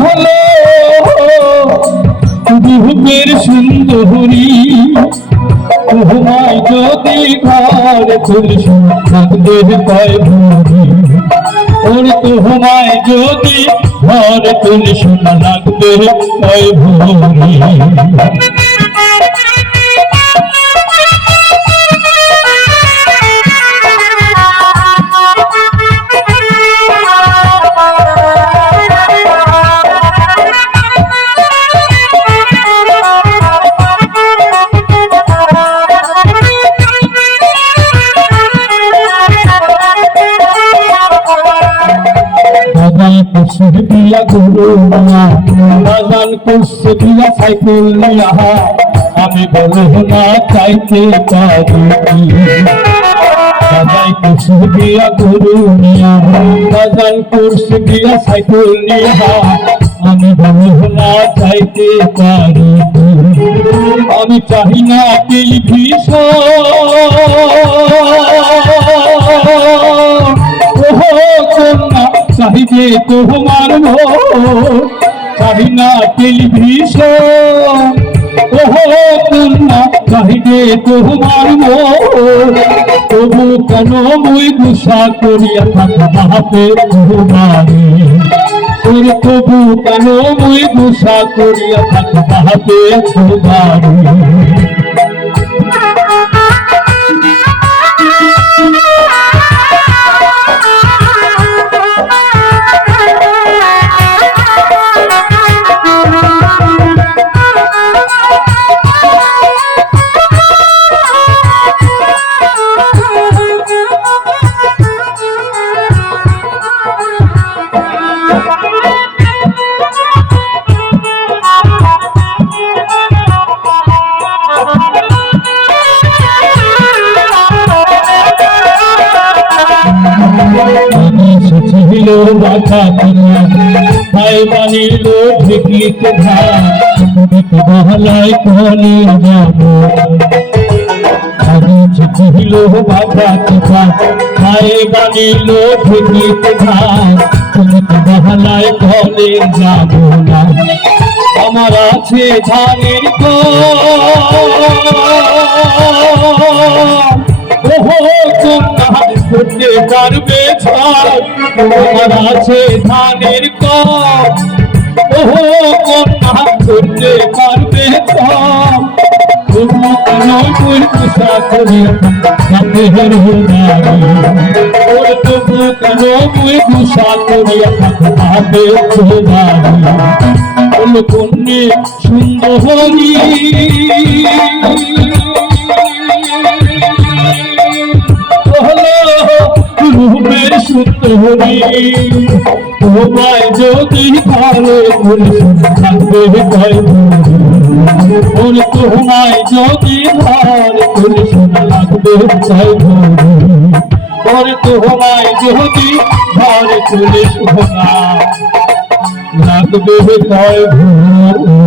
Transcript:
হলো রূপের সুন্দরী তোমায় যদি ঘর তুলিস থাকবে কয় ভরি ওর তোমায় যদি ঘর তুলিস লাগবে কয় ভরি दिया गुरु बाजान कुछ दिया साइकिल लिया हमें बोलो ना चाहते पारी बाजान कुछ दिया गुरु बाजान कुछ दिया साइकिल लिया हमें बोलो ना चाहते पारी हमें चाहिए ना चाहिए তোমার চাহি না টেলিভিশন কন্যা চাহিদে তোমার তবু কেন মুই গুসা করিয়া থাকতে তোমারে তবু কেন মুই গুসা করিয়া থাকতে তোমারে बाधा भाई बनी लो ढिकीत था बहलाय कोनी जाबो हरी चिठिलो बाधा था भाई बनी लो ढिकीत था बहलाय कोनी जाबो ना আমার আছে ধানের করতে পারবে তোমার আছে ধানের কন্যা করতে পারবে তবু কেন গুসা করিয়া তবু কেন গুসা করিয়া থাকবে তোমার কন্যে সুন্দরী রূপের সুন্দরী তোমায় যদি ভালো থাকবে কয় ভরি তোমায় যদি ভালো লাগবে কয় ভরি তোমায় যদি ভালো লাগবে কয় ভরি।